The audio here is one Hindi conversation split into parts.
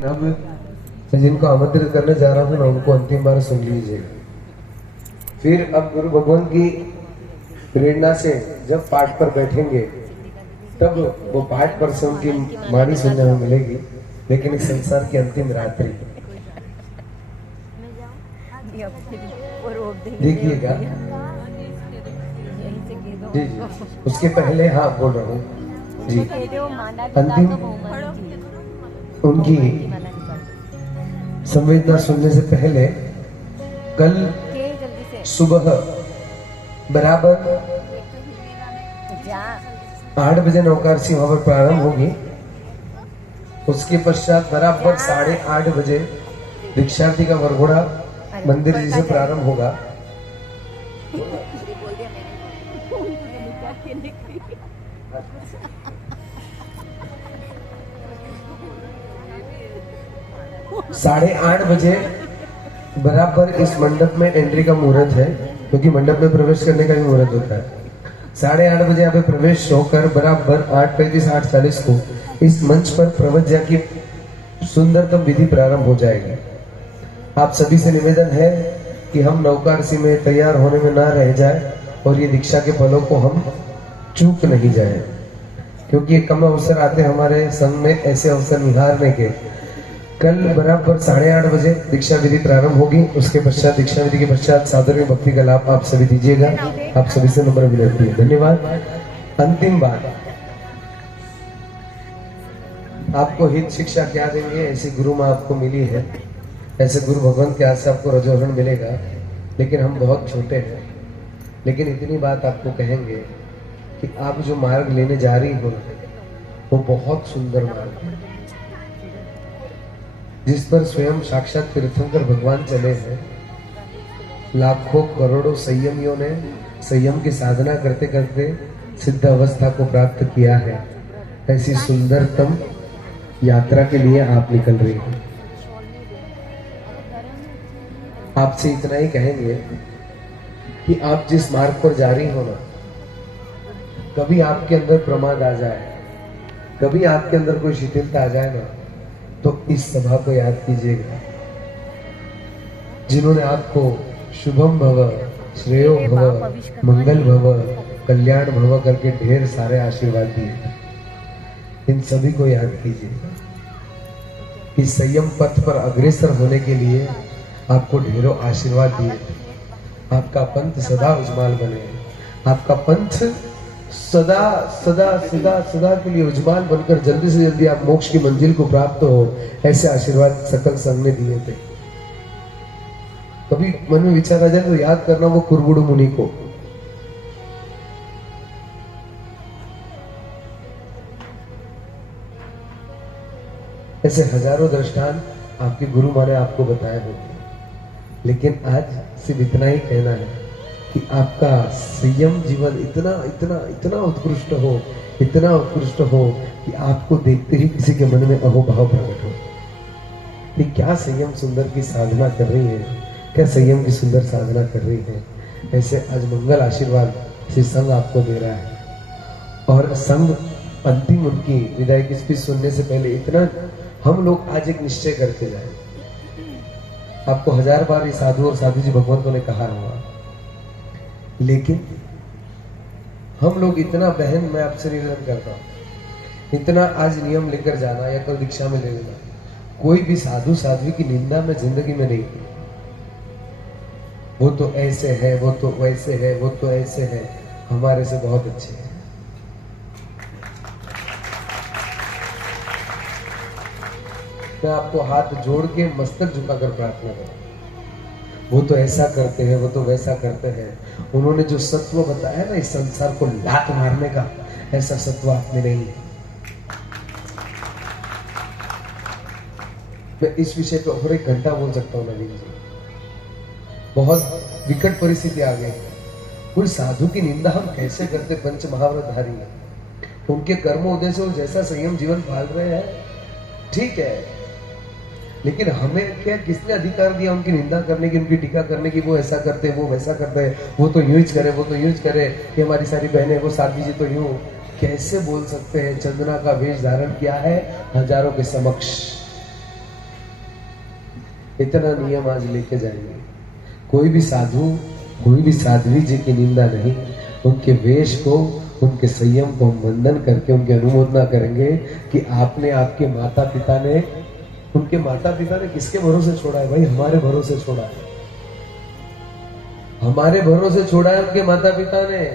अब मैं जिनको आमंत्रित करने जा रहा हूँ ना उनको अंतिम बार सुन लीजिए। फिर अब गुरु भगवान की प्रेरणा से जब पाठ पर बैठेंगे तब वो पाठ पर से उनकी वाणी सुनने में मिलेगी, लेकिन इस संसार की अंतिम रात्रि देखिएगा। जी जी, उसके पहले हाँ बोल रहा हूँ जी, अंतिम उनकी संवेदना सुनने से पहले कल सुबह बराबर 8 बजे नौकारसी वहां पर प्रारंभ होगी। उसके पश्चात बराबर 8:30 बजे दीक्षार्थी का वरघोड़ा मंदिर जी से प्रारंभ होगा। साढ़े 8 बजे बराबर इस मंडप में एंट्री का मुहूर्त है, क्योंकि मंडप में प्रवेश करने का भी मुहूर्त होता है। 8:30 बजे यहाँ पे प्रवेश होकर बराबर 8:35 8:40 को इस मंच पर प्रवज्ञा की सुंदरतम विधि प्रारंभ हो जाएगी। आप सभी से निवेदन है कि हम नौकारसी में तैयार होने में ना रह जाए और ये दीक्षा के फलों को हम चूक नहीं जाए, क्योंकि ये कम अवसर आते हमारे संघ में ऐसे अवसर निहारने के। कल बराबर 8:30 बजे दीक्षा विधि प्रारंभ होगी। उसके पश्चात दीक्षा विधि के पश्चात सादर भक्ति का लाभ आप सभी दीजिएगा। आप सभी से नम्र विनती है, धन्यवाद। अंतिम बात, आपको हित शिक्षा क्या देंगे, ऐसी गुरु माँ आपको मिली है, ऐसे गुरु भगवान के हाथ से आपको रजोहरण मिलेगा। लेकिन हम बहुत छोटे हैं, लेकिन इतनी बात आपको कहेंगे कि आप जो मार्ग लेने जा रही हो वो बहुत सुंदर मार्ग है, जिस पर स्वयं साक्षात तीर्थंकर भगवान चले हैं। लाखों करोड़ों संयमियों ने संयम की साधना करते करते सिद्ध अवस्था को प्राप्त किया है। ऐसी सुंदरतम यात्रा के लिए आप निकल रही हैं। आपसे इतना ही कहेंगे कि आप जिस मार्ग पर जा रही हो ना, कभी आपके अंदर प्रमाद आ जाए, कभी आपके अंदर कोई शिथिलता आ जाए ना, तो इस सभा को याद कीजिएगा, जिन्होंने आपको शुभम भव, श्रेयो भव, मंगल भव, कल्याण भव करके ढेर सारे आशीर्वाद दिए। इन सभी को याद कीजिएगा कि संयम पथ पर अग्रसर होने के लिए आपको ढेरों आशीर्वाद दिए। आपका पंथ सदा उज्जवल बने, आपका पंथ सदा सदा सदा सदा के लिए उज्जवल बनकर जल्दी से जल्दी आप मोक्ष की मंजिल को प्राप्त हो, ऐसे आशीर्वाद सकल संघ ने दिए थे। कभी मन में विचार आ जाए तो याद करना वो कुरबुडु मुनि को। ऐसे हजारों दृष्टांत आपके गुरु माँ ने आपको बताए होंगे, लेकिन आज सिर्फ इतना ही कहना है कि आपका संयम जीवन इतना इतना इतना उत्कृष्ट हो, इतना उत्कृष्ट हो कि आपको देखते ही किसी के मन में अहोभाव प्रकट हो कि क्या संयम सुंदर की साधना कर रही है, क्या संयम की सुंदर साधना कर रही है। ऐसे आज मंगल आशीर्वाद श्री संघ आपको दे रहा है। और संघ अंतिम उनकी विदाई की स्पीच सुनने से पहले इतना हम लोग आज एक निश्चय करते जाए। आपको 1000 बार ये साधु और साधु जी भगवंतों ने कहा होगा, लेकिन हम लोग इतना, बहन मैं आपसे निवेदन करता हूं, इतना आज नियम लेकर जाना या कल दीक्षा में ले लेना, कोई भी साधु साध्वी की निंदा में जिंदगी में नहीं। वो तो ऐसे है, वो तो वैसे है, वो तो ऐसे है, हमारे से बहुत अच्छे हैं। मैं आपको हाथ जोड़ के मस्तक झुकाकर प्रार्थना करूं, वो तो ऐसा करते हैं, वो तो वैसा करते हैं। उन्होंने जो सत्व बताया ना इस संसार को लात मारने का, ऐसा सत्व आप में नहीं है। मैं इस विषय पे और 1 घंटा बोल सकता हूँ नवीन जी। बहुत विकट परिस्थिति आ गई। कोई साधु की निंदा हम कैसे करते, पंच महाव्रतधारी है, उनके कर्मोदय से वो जैसा संयम जीवन पाल रहे हैं ठीक है, लेकिन हमें क्या, किसने अधिकार दिया उनकी निंदा करने की, उनकी टीका करने की, वो ऐसा करते, वो वैसा करते हैं, वो तो यूं ही करे, वो तो यूं ही करे, कि हमारी सारी बहनें, वो साध्वी जी तो यूं। कैसे बोल सकते हैं? चंदना का वेश धारण किया है हजारों के समक्ष। इतना नियम आज लेके जाएंगे। कोई भी साधु, कोई भी साध्वी जी की निंदा नहीं, उनके वेश को, उनके संयम को हम वंदन करके उनकी अनुमोदना करेंगे कि आपने, आपके माता पिता ने, उनके माता पिता ने किसके भरोसे छोड़ा है भाई? हमारे भरोसे छोड़ा है, हमारे भरोसे छोड़ा है उनके माता पिता ने।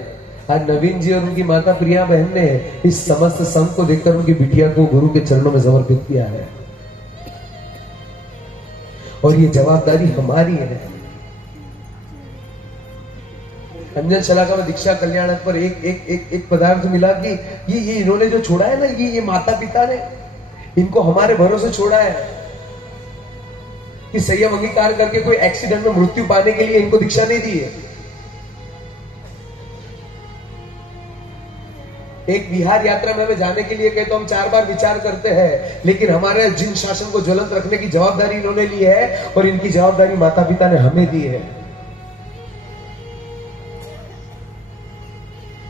आज नवीन जी और उनकी माता प्रिया बहन ने इस समस्त संघ को देखकर उनकी बिटिया को गुरु के चरणों में समर्पित किया है, और ये जवाबदारी हमारी है। अंजन शलाका में दीक्षा कल्याणक पर एक पदार्थ मिला कि ये इन्होंने जो छोड़ा है ना, ये माता पिता ने इनको हमारे भरोसे छोड़ा है कि संयम अंगीकार करके कोई एक्सीडेंट में मृत्यु पाने के लिए इनको दीक्षा नहीं दी है। एक बिहार यात्रा में हमें जाने के लिए कहे तो हम 4 बार विचार करते हैं, लेकिन हमारे जिन शासन को ज्वलंत रखने की जवाबदारी इन्होंने ली है, और इनकी जवाबदारी माता पिता ने हमें दी है।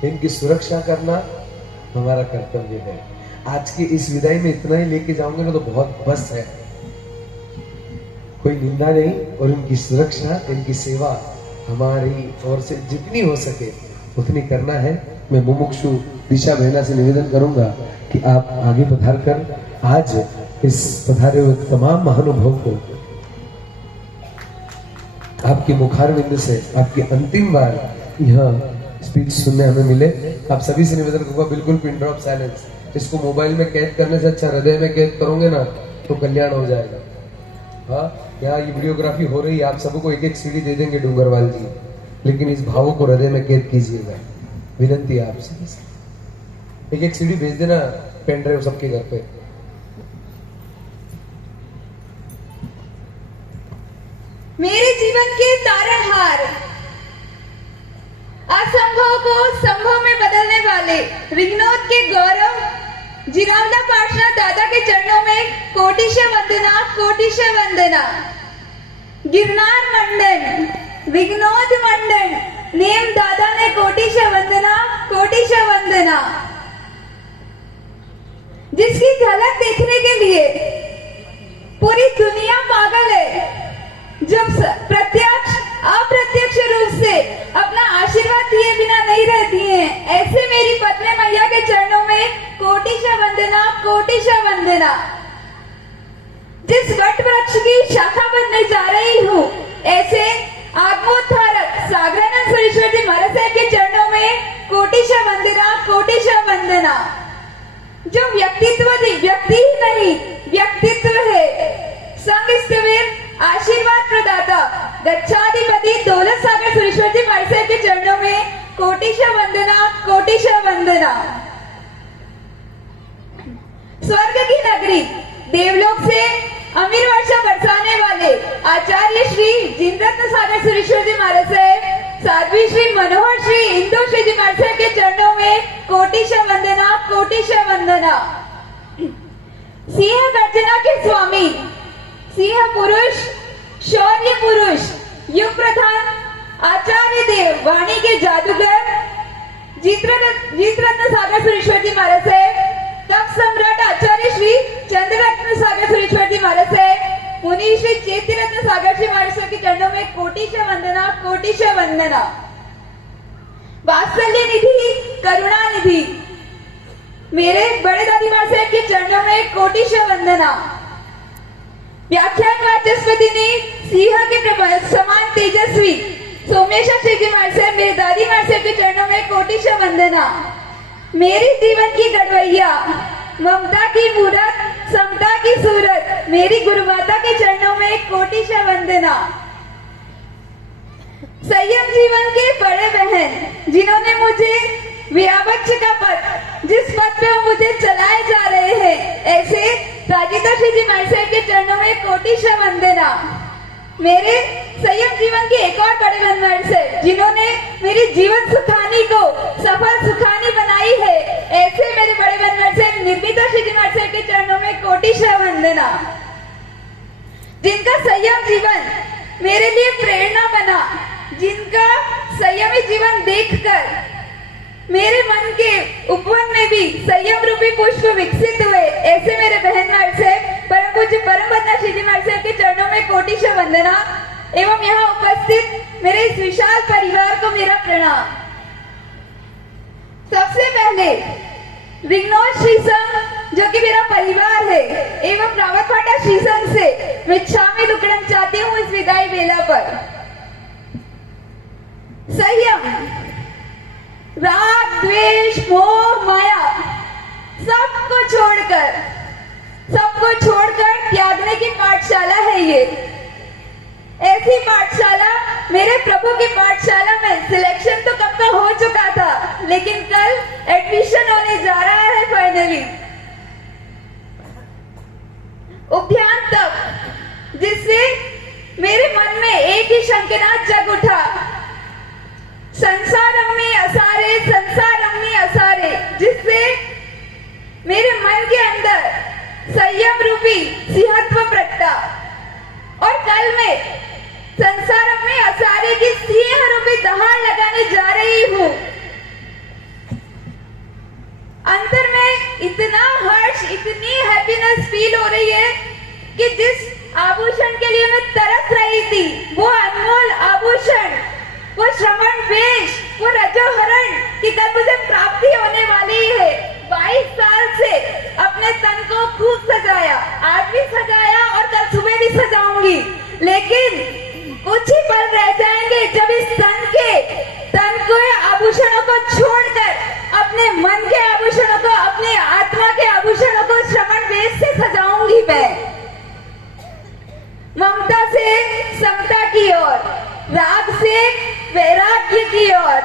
इनकी सुरक्षा करना हमारा कर्तव्य है। आज की इस विदाई में इतना ही लेके जाऊंगे ना तो बहुत बस है, कोई निंदा नहीं, और इनकी सुरक्षा, इनकी सेवा हमारी ओर से जितनी हो सके उतनी करना है। मैं मुमुक्षु दिशा बहना से निवेदन करूंगा कि आप आगे पधार कर आज इस पधारे हुए तमाम महानुभाव को आपके मुखारविंद से आपकी अंतिम बार यह स्पीच सुनने हमें मिले। आप सभी से निवेदन करूंगा, बिल्कुल पिन ड्रॉप साइलेंस। इसको मोबाइल में कैद करने से अच्छा हृदय में कैद करोगे ना तो कल्याण हो जाएगा। हाँ, यहाँ ये वीडियोग्राफी हो रही है, आप सबको एक सीडी दे देंगे डूंगरवाल जी, लेकिन इस भावों को हृदय में कैद कीजिएगा, विनंती है आपसे। एक सीडी भेज देना पेन ड्राइव सबके घर पे। मेरे जीवन के तारनहार, असंभव को संभव में बदलने वाले रिंगनौद के गौरव जिरावला पार्षद दादा के चरणों में कोटिशः वंदना, कोटिशः वंदना। गिरनार मंडन, रिंगनौद मंडन, नेम दादा ने कोटिशः वंदना, कोटिशः वंदना। जिसकी झलक देखने के लिए पूरी दुनिया पागल है, जब प्रत्यक्ष अप्रत्यक्ष रूप से अपना आशीर्वाद दिए बिना नहीं रहती हैं, ऐसे मेरी पत्नी मैया के चरणों में कोटिशः वंदना, कोटिशः वंदना। जिस वट वृक्ष की शाखा बनने जा रही हूँ, ऐसे आत्मोद्धारक सागरानंद सुरेश्वर जी महाराज साहब के चरणों में कोटिशः वंदना, कोटिशः वंदना। जो व्यक्तित्व व्यक्ति ही नहीं व्यक्तित्व है, संग स्थवीर आशीर्वाद प्रदाता गच्छाधिपति दौलत सागर सुरेश्वर जी महाराज साहब के चरणों में कोटिशः वंदना, कोटिशः वंदना। स्वर्ग की नगरी देवलोक से अमीर वर्षा बरसाने वाले आचार्य श्री जिनरत्न सागर सुरेश्वर जी महाराज साहब, साध्वी श्री मनोहर श्री इंदु श्री जी महाराज साहब के चरणों में कोटिशः वंदना, कोटिशः वंदना। सिंह गर्जना के स्वामी, सिंह पुरुष, शौर्य पुरुष, युग प्रधान आचार्य देव, वाणी के जादूगर जीतरत्न सागर सुरेश्वर जी महाराज साहब, तप सम्राट आचार्य श्री चंद्ररत्न सागर सुरेश्वर जी महाराज साहब, मुनि श्री चेतिरत्न सागर जी महाराज साहब के चरणों में कोटिशः वंदना, कोटिशः वंदना। वात्सल्य निधि, करुणा निधि, मेरे बड़े दादी माँ साहब के चरणों में कोटिशः वंदना। व्याख्यान वाचस्पति ने सिंह के समान तेजस्वी सोमेश्वर श्री जी महाराज साहब, मेरे दादी महाराज साहब के चरणों में कोटिशः वंदना। मेरी जीवन की गढ़वैया, ममता की मूरत, समता की सूरत, मेरी गुरु माता के चरणों में कोटिशः वंदना। संयम जीवन के बड़े बहन, जिन्होंने मुझे व्यावच्च का पथ, जिस पथ पे मुझे चलाए जा रहे हैं, ऐसे राजिता श्री जी महाराज साहब के चरणों में कोटिशः वंदना। मेरे संयम जीवन के एक और बड़े बहन से, जिन्होंने मेरी जीवन सुखानी को सफल सुखानी बनाई है, ऐसे मेरे बड़े बहन से निर्मिता श्री जी महाराज साहब के चरणों में कोटिशः वंदना। जिनका संयम जीवन मेरे लिए प्रेरणा बना, जिनका संयमी जीवन देखकर मेरे मन के उपवन में भी संयम रूपी पुष्प विकसित हुए, ऐसे मेरे बहन से परम पूज्य परम बंदना श्री महाराज साहब के चरणों में कोटिशः वंदना एवं यहाँ उपस्थित मेरे इस विशाल परिवार को मेरा प्रणाम। सबसे पहले रिंगनौर श्री संघ जो कि मेरा परिवार है एवं रावतभाटा श्री संघ से मैं क्षमा दुक्कड़म चाहती हूँ इस विदाई बेला पर। संयम, राग, द्वेष, मोह, माया सबको छोड़कर त्यागने की पाठशाला है ये। ऐसी पाठशाला मेरे प्रभु की पाठशाला में सिलेक्शन तो कब का हो चुका था, लेकिन कल एडमिशन होने जा रहा है फाइनली। उद्यान तक जिससे मेरे मन में एक ही शंखनाद जग उठा, संसारम में असारे, जिससे मेरे मन के अंदर संयम रूपी सिंहत्व प्रगटा। और कल मैं संसारम में असारे की सिंह रूपी दहाड़ लगाने जा रही हूँ। अंदर में इतना हर्ष, इतनी हैप्पीनेस फील हो रही है कि जिस आभूषण के लिए मैं तरस रही थी, वो अनमोल आभूषण, वो श्रवण वेश, वो रजोहरण की कल मुझे प्राप्ति होने वाली है। 22 साल से अपने तन को खूब सजाया, आज भी सजाया और कल सुबह भी सजाऊंगी, लेकिन कुछ ही पल रह जाएंगे जब इस तन को आभूषणों को छोड़कर अपने मन के आभूषणों को, अपने आत्मा के आभूषणों को श्रवण वेश से सजाऊंगी मैं। ममता से समता की ओर, राग से वैराग्य की ओर,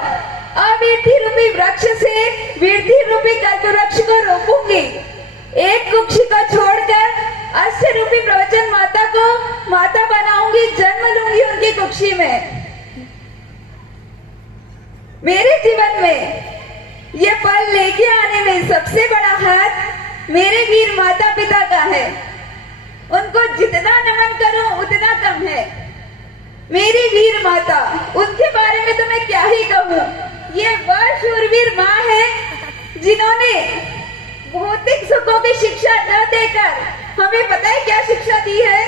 अवीर्थी रूपी वृक्ष से वीर्थी रूपी कल्प वृक्ष को रोपूंगी। एक कुक्षी को छोड़कर अष्ट रूपी प्रवचन माता को माता बनाऊंगी, जन्म लूंगी उनकी कुक्षी में। मेरे जीवन में ये पल लेके आने में सबसे बड़ा हाथ मेरे वीर माता पिता का है। उनको जितना नमन करूं उतना कम है। मेरी वीर माता, उनके बारे में तो मैं क्या ही कहूं। ये वह शूरवीर माँ है जिन्होंने भौतिक सुखों की शिक्षा न देकर हमें पता है क्या शिक्षा दी है।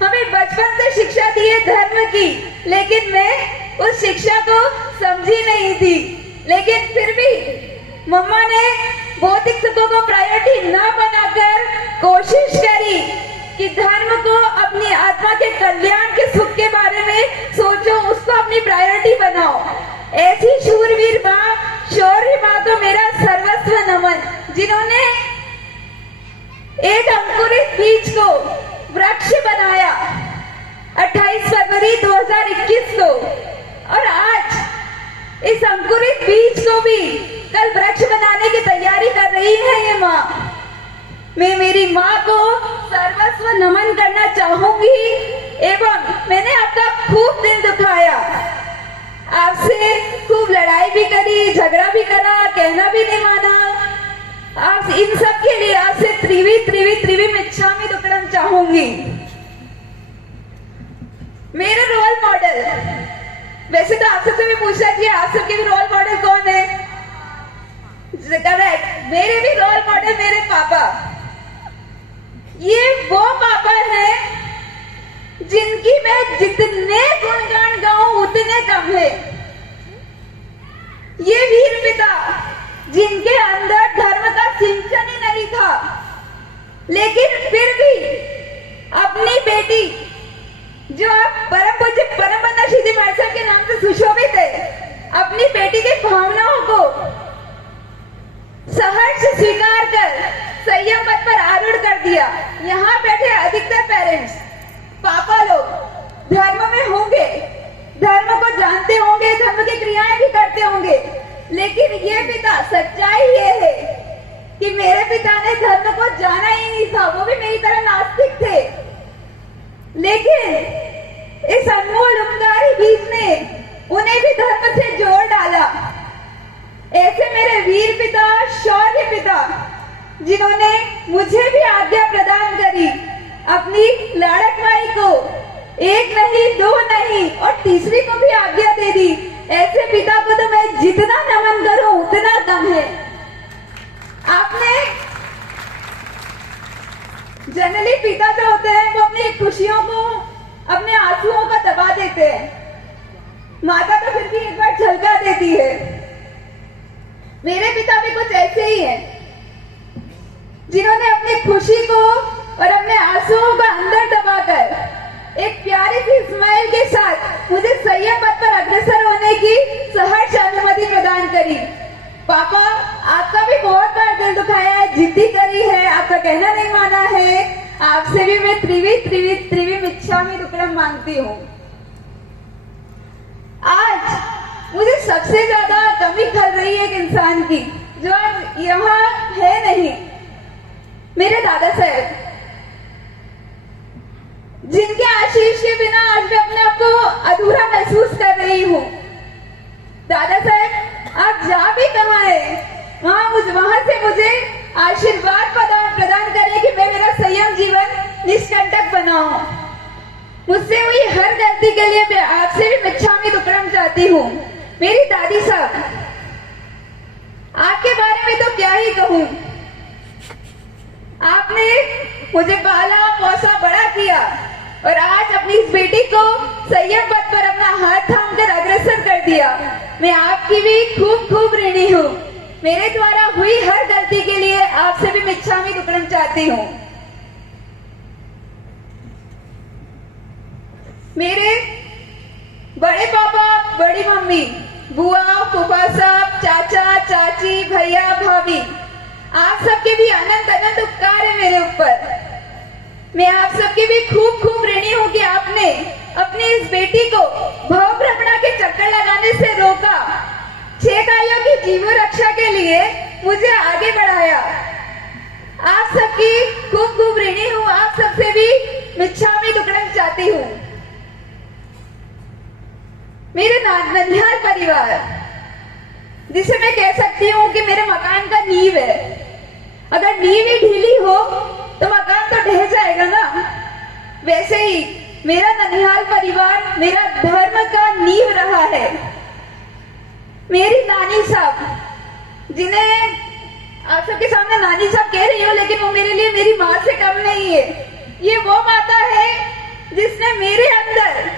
हमें बचपन से शिक्षा दी है धर्म की, लेकिन मैं उस शिक्षा को समझी नहीं थी। लेकिन फिर भी मम्मा ने भौतिक सुखों को प्रायोरिटी न बनाकर कोशिश करी कि धर्म को, अपनी आत्मा के कल्याण के सुख के बारे में सोचो, उसको अपनी प्रायोरिटी बनाओ। ऐसी शूरवीर माँ, शौर्य माँ को मेरा सर्वस्व नमन, जिन्होंने एक अंकुरित बीज को वृक्ष बनाया 28 फरवरी 2021 को, और आज इस अंकुरित बीज को भी कल वृक्ष बनाने की तैयारी कर रही है ये माँ। मैं मेरी माँ को सर्वस्व नमन करना चाहूंगी। एवं मैंने आपका खूब दिल दुखाया, आपसे खूब लड़ाई भी करी, झगड़ा भी करा, कहना भी नहीं माना। आप इन सब के लिए आपसे त्रिवी मिच्छामि दुक्कड़म चाहूंगी। मेरे रोल मॉडल, वैसे तो आप सबसे भी पूछना चाहिए आप सबके भी रोल मॉडल कौन है। करेक्ट, मेरे भी रोल मॉडल मेरे पापा। ये वो पापा हैं जिनकी मैं जितने गुणगान गाऊं उतने कम है। ये वीर पिता जिनके अंदर धर्म का सिंचन ही नहीं था, लेकिन फिर भी अपनी बेटी, जो आप परम पूज्य परम बंदना श्री महाराज साहब के नाम से सुशोभित है, अपनी बेटी की भावनाओं को सहर्ष स्वीकार कर संयम पथ पर आरूढ़ कर दिया। यहाँ बैठे अधिकतर पेरेंट्स, पापा लोग धर्म में होंगे, धर्म को जानते होंगे, धर्म की क्रियाएं भी करते होंगे, लेकिन ये पिता, सच्चाई ये है कि मेरे पिता ने धर्म को जाना ही नहीं था। वो भी मेरी तरह नास्तिक थे, लेकिन इस अनमोल उपकारी बीज ने उन्हें भी धर्म से जोड़ डाला। ऐसे मेरे वीर पिता, शौर्य पिता, जिन्होंने मुझे भी आज्ञा प्रदान करी, अपनी लाड़क माई को एक नहीं, दो नहीं और तीसरी को भी आज्ञा दे दी। ऐसे पिता को तो मैं जितना नमन करूं उतना कम है। आपने जनरली पिता जो होते हैं वो अपनी खुशियों को, अपने आंसुओं को दबा देते हैं। माता तो फिर भी एक बार झलका देती है। मेरे पिता भी कुछ ऐसे ही हैं, जिन्होंने अपनी खुशी को और अपने आंसुओं को अंदर दबाकर एक प्यारी सी स्माइल के साथ मुझे संयम पथ पर अग्रसर होने की सहर्ष अनुमति प्रदान करी। पापा, आपका भी बहुत बार दिल दुखाया है, जिद्दी करी है, आपका कहना नहीं माना है। आपसे भी मैं त्रिविम इच्छामि दुक्कडम मांगती हूँ। आज मुझे सबसे ज्यादा कमी खल रही है एक इंसान की, जो आज यहाँ है नहीं, मेरे दादा साहब, जिनके आशीष के बिना आज मैं अपने आप को अधूरा महसूस कर रही हूँ। दादा साहब, आप जहाँ भी कहाँ है, वहां से मुझे आशीर्वाद प्रदान करें कि मैं मेरा संयम जीवन निष्कंटक बनाऊं। मुझसे हुई हर गलती के लिए मैं आपसे भी इच्छामि दुक्कडम चाहती हूँ। मेरी दादी साहब, आपके बारे में तो क्या ही कहूँ। आपने मुझे पाला पोसा बड़ा किया और आज अपनी इस बेटी को संयम पथ पर अपना हाथ थामकर अग्रसर कर दिया। मैं आपकी भी खूब खूब ऋणी हूँ। मेरे द्वारा हुई हर गलती के लिए आपसे भी इच्छामि दुक्कडम चाहती हूँ। मेरे बड़े पापा, बड़ी मम्मी, बुआ, फूफा साहब, चाचा, चाची, भैया, भाभी, आप सबके भी अनंत उपकार है मेरे ऊपर। मैं आप सबकी भी खूब खूब ऋणी हूँ कि आपने अपनी इस बेटी को भव भ्रमणा के चक्कर लगाने से रोका, 6 गायों की जीवन रक्षा के लिए मुझे आगे बढ़ाया। आप सबकी खूब खूब ऋणी हूँ। आप सबसे भी इच्छामि दुक्कडम चाहती हूँ। मेरे ननिहाल परिवार, जिसे मैं कह सकती हूँ कि मेरे मकान का नींव है। अगर नींव ही ढीली हो तो मकान तो ढह जाएगा ना। वैसे ही मेरा ननिहाल परिवार मेरा धर्म का नींव रहा है। मेरी नानी साहब, जिन्हें आप सबके सामने नानी साहब कह रही हूँ, लेकिन वो मेरे लिए मेरी माँ से कम नहीं है। ये वो माता है जिसने मेरे अंदर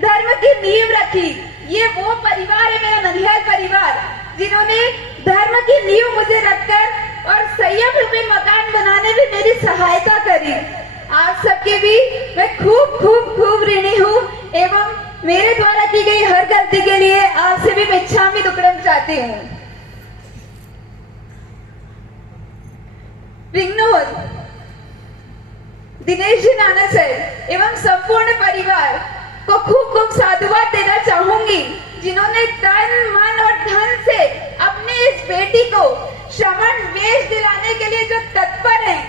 धर्म की नींव रखी। ये वो परिवार है, मेरा ननिहाल परिवार, जिन्होंने धर्म की नींव मुझे रखकर और संयम रूपी मकान बनाने में मेरी सहायता करी। आप सबके भी मैं खूब खूब खूब ऋणी हूँ एवं मेरे द्वारा की गई हर गलती के लिए आपसे भी इच्छामि दुक्कडम चाहती हूँ। विघ्नोद, दिनेश जी नाना सर एवं संपूर्ण परिवार को खूब खूब साधुवाद देना चाहूंगी, जिन्होंने तन मन और धन से अपनी इस बेटी को श्रवण वेश दिलाने के लिए जो तत्पर हैं,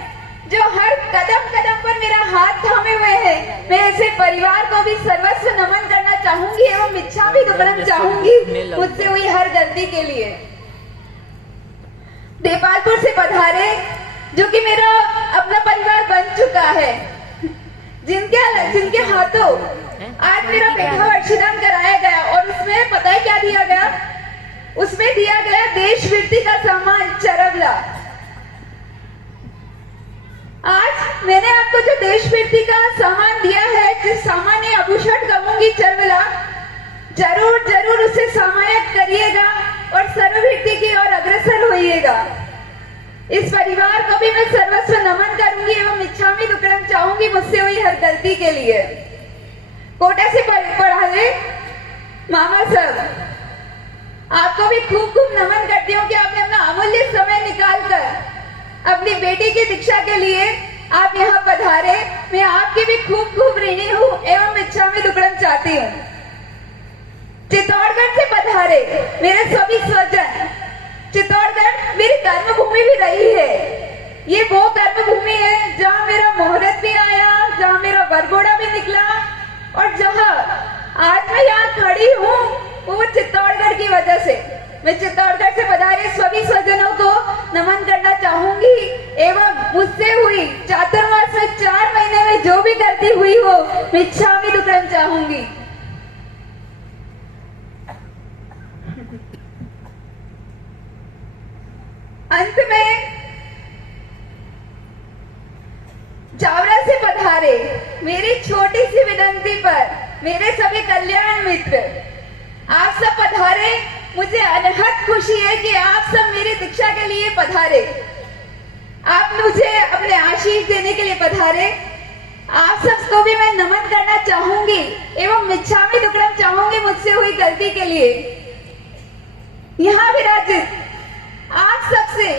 जो हर कदम कदम पर मेरा हाथ थामे हुए हैं। मैं ऐसे परिवार को भी सर्वस्व नमन करना चाहूंगी एवं इच्छामि दुक्कडम चाहूंगी मुझसे हुई हर गलती के लिए। देपालपुर से पधारे, जो कि मेरा अपना परिवार बन चुका है, जिनके हाथों आज मेरा बेटा वर्षीदान कराया गया और उसमें पता है क्या दिया गया? उसमें दिया गया देशभक्ति का सम्मान चरवला। आज मैंने आपको जो देशभक्ति का सम्मान दिया है, जिस सामान्य आभूषण कहूंगी चरवला, जरूर जरूर उसे समायक करिएगा और सर्वभक्ति की ओर अग्रसर होइएगा। इस परिवार को भी मैं सर्वस्व नमन करूंगी एवं इच्छामि दुक्कडम चाहूंगी मुझसे हुई हर गलती के लिए। कोटा से पढ़ाए मामा साहब, आपको भी खूब खूब नमन करती हूँ कि आपने अपना अमूल्य समय निकालकर अपनी बेटी की दीक्षा के लिए आप यहाँ पधारे। मैं आपकी भी खूब खूब ऋणी हूँ एवं इच्छामि दुक्कडम चाहती हूँ। चित्तौड़गढ़ से पधारे मेरे सभी स्वजन, चित्तौड़गढ़ मेरी कर्मभूमि भी रही है। ये वो कर्मभूमि है जहाँ मेरा मुहूर्त भी आया, जहाँ मेरा वरघोड़ा भी निकला और जहाँ आज मैं यहाँ खड़ी हूँ वो चित्तौड़गढ़ की वजह से। मैं चित्तौड़गढ़ से पधारे सभी स्वजनों को नमन करना चाहूंगी एवं मुझसे हुई चातुर्मास में 4 महीने में जो भी गलती हुई हो मैं इच्छामि दुक्कडम चाहूंगी। अंत में मेरी छोटी सी विनंती पर मेरे सभी कल्याण मित्र आप सब पधारे। मुझे अनहद खुशी है कि आप सब मेरी दीक्षा के लिए पधारे, आप मुझे अपने आशीष देने के लिए पधारे। आप सबको भी मैं नमन करना चाहूंगी एवं मिच्छामी दुक्कडम चाहूंगी मुझसे हुई गलती के लिए। यहाँ विराजित आप सबसे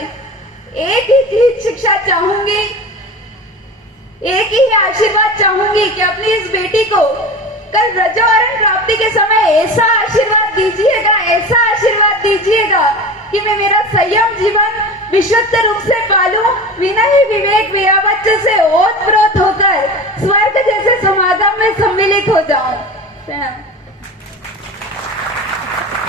एक ही शिक्षा चाहूंगी, एक ही आशीर्वाद चाहूंगी कि अपनी इस बेटी को कल ब्रजवारण प्राप्ति के समय ऐसा आशीर्वाद दीजिएगा कि मैं मेरा संयम जीवन विशुद्ध रूप से पालूं, विनय विवेक व्यावच्य से ओतप्रोत होकर स्वर्ग जैसे समागम में सम्मिलित हो जाऊं।